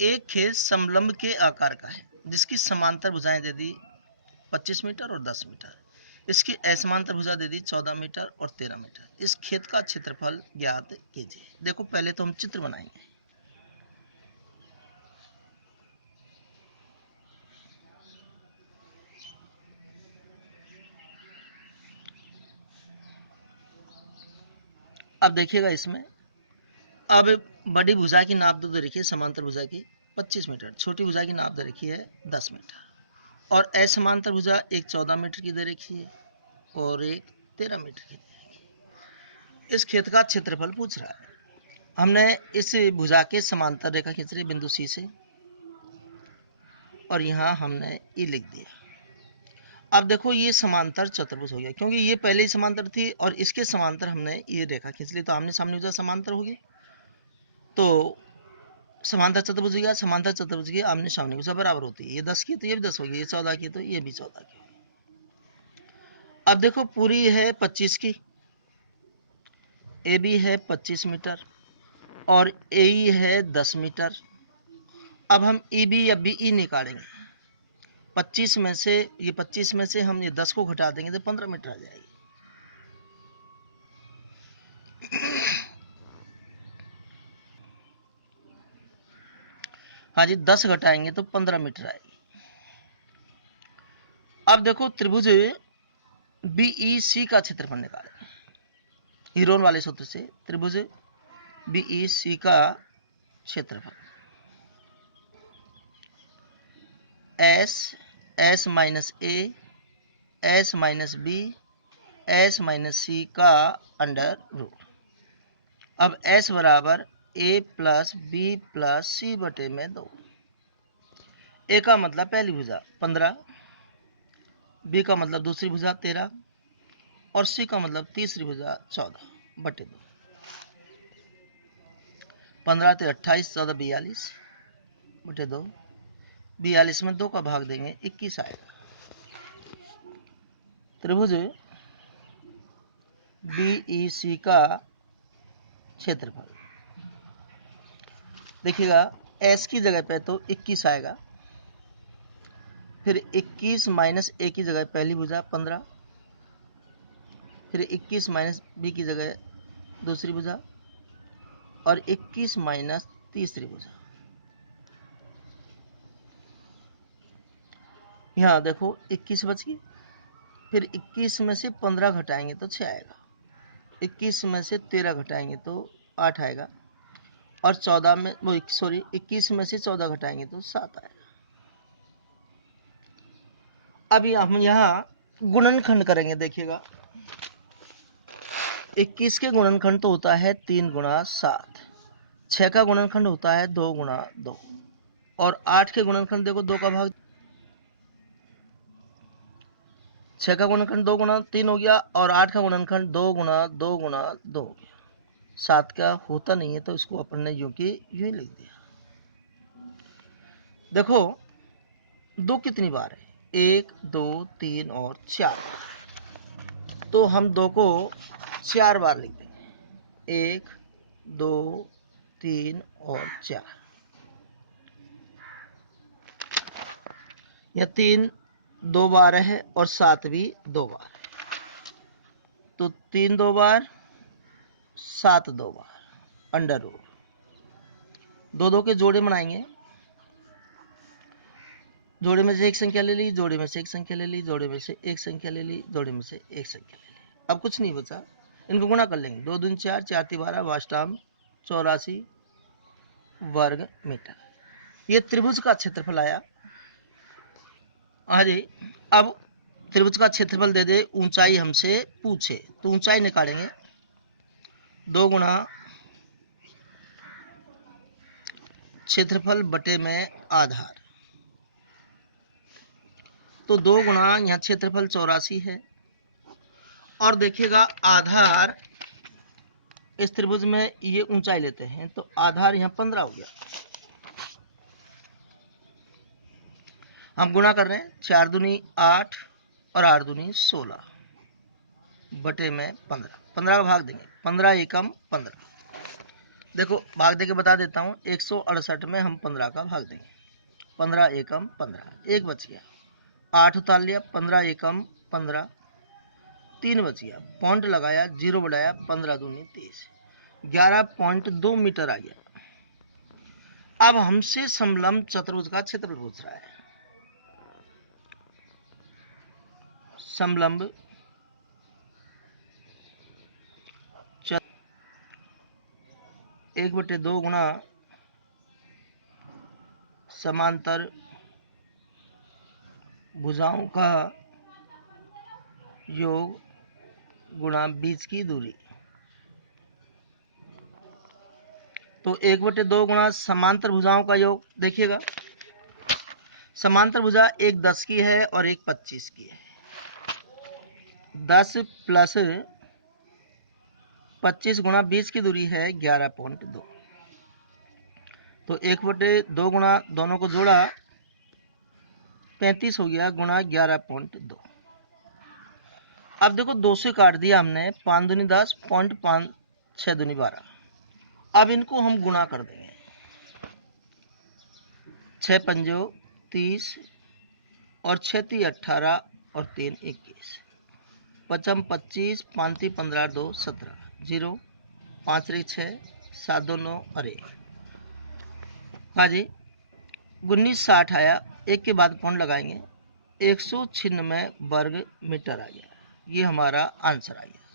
एक खेत समलंब के आकार का है जिसकी समांतर भुजाएं दे दी 25 मीटर और 10 मीटर। इसकी असमांतर भुजा दे दी 14 मीटर और 13 मीटर। इस खेत का क्षेत्रफल ज्ञात कीजिए। देखो पहले तो हम चित्र बनाएंगे। अब देखिएगा इसमें, अब बड़ी भुजा की नाप दे रखी है समांतर भुजा की 25 मीटर, छोटी भुजा की नाप दे रखी है 10 मीटर और असमांतर भुजा एक 14 मीटर की दे रखी है और एक 13 मीटर की दे रखी है। इस खेत का क्षेत्रफल पूछ रहा है। हमने इस भुजा के समांतर रेखा खींच रही बिंदु सी से और यहाँ हमने ई लिख दिया। अब देखो ये समांतर चतुर्भुज हो गया क्योंकि ये पहले ही समांतर थी और इसके समांतर हमने ये रेखा खींच ली तो आमने सामने भुजा समांतर होगी। तो समांतर चतुर्भुज गया, समांतर चतुर्भुज की आमने सामने भुजा बराबर होती है। ये 10 की तो ये भी 10 होगी, ये 14 की तो ये भी 14 की होगी। अब देखो पूरी है 25 की, ए बी है 25 मीटर और ए ई है 10 मीटर। अब हम ई बी या बी ई निकालेंगे। 25 में से ये 25 में से हम ये 10 को घटा देंगे तो 15 मीटर आ जाएगी। हाँ जी, 10 घटाएंगे तो 15 मीटर आएगी। अब देखो त्रिभुज बीईसी का क्षेत्रफल निकालेंगे हीरोन वाले सूत्र से। त्रिभुज बीईसी का क्षेत्रफल S minus S minus B S minus C का अंडर रूट। अब एस बराबर A plus B plus C बटे में 2। ए का मतलब पहली भुजा 15, बी का मतलब दूसरी भुजा 13 और सी का मतलब तीसरी भुजा 14 बटे 2। 15 से 28, 14 42 बटे 2। 42 में 2 का भाग देंगे 21 आएगा। त्रिभुज बीईसी का क्षेत्रफल देखिएगा, एस की जगह पे तो 21 आएगा, फिर 21 माइनस ए की जगह पहली भुजा 15, फिर 21 माइनस बी की जगह दूसरी भुजा और 21 माइनस तीसरी भुजा। यहाँ देखो 21 बच गई, फिर 21 में से 15 घटाएंगे तो 6 आएगा, 21 में से 13 घटाएंगे तो 8 आएगा और 14 में वो 21 में से 14 घटाएंगे तो 7 आएगा। अभी हम यहाँ गुणनखंड करेंगे। देखिएगा 21 के गुणनखंड तो होता है 3 गुणा 7, 6 का गुणनखंड होता है 2 गुणा 2 और 8 के गुणनखंड देखो 2 का भाग 6 का गुणनखंड 2 गुणा 3 हो गया और 8 का गुणनखंड 2 गुणा 2 गुणा 2 हो गया। 7 का होता नहीं है तो इसको अपन ने यूं की यूं लिख दिया। देखो 2 कितनी बार है, 1 2 3 और 4 बार, तो हम 2 को 4 बार लिख देंगे, 1 2 3 और 4। यह 3 2 बार है और 7 भी 2 बार है, तो 3 2 बार 7 2 बार अंडर रूट। 2 2 के जोड़े बनाएंगे, जोड़े में से एक संख्या ले ली, जोड़े में से एक संख्या ले ली, जोड़े में से एक संख्या ले ली, जोड़े में से एक संख्या ले ली। अब कुछ नहीं बचा, इनको गुणा कर लेंगे। 2 दूनी 4, 4 ती 12, वास्तव 84 वर्ग मीटर। ये त्रिभुज का क्षेत्रफल आया। हाँ जी, अब त्रिभुज का क्षेत्रफल दे दे, ऊंचाई हमसे पूछे तो ऊंचाई निकालेंगे। 2 गुणा क्षेत्रफल बटे में आधार, तो 2 गुणा यहाँ क्षेत्रफल 84 है और देखिएगा आधार इस त्रिभुज में ये ऊंचाई लेते हैं तो आधार यहाँ 15 हो गया। हम गुणा कर रहे हैं, 4 दूनी 8 और 8 दूनी 16 बटे में 15, 15 का भाग देंगे, 15 एकम 15, देखो भाग दे के बता देता हूँ। 168 में हम 15 का भाग देंगे। 15 एकम 15, एक बच गया। 8 उतार लिया, 15 एकम 15, 3 बच गया। पॉइंट लगाया, 0 बढ़ाया, 15 दूनी 30, 11.2 मीटर आ गया। अब हमसे समलंब चतुर्भुज का क्षेत्रफल पूछ रहा है। समलंब 1/2 गुणा समांतर भुजाओं का योग गुणा बीच की दूरी। तो 1/2 गुणा समांतर भुजाओं का योग। देखिएगा, समांतर भुजा एक 10 की है और एक 25 की है। 10 प्लस 25 गुणा 20 की दूरी है 11.2। तो 1/2 गुणा दोनों को जोड़ा 35 हो गया, गुणा 11.2। अब देखो 2 से काट दिया हमने, 5 दूनी 10, 0.5, 6 दूनी 12। अब इनको हम गुणा कर देंगे। 6 पंजो 30 और 6 ती 18 और 3 21, 5 25, 5 ती 15, 2 17, 0 5 6, 7 2 9 और 1। हाँ जी, 1960 आया। एक के बाद पॉइंट लगाएंगे, 196 वर्ग मीटर आ गया। ये हमारा आंसर आ गया।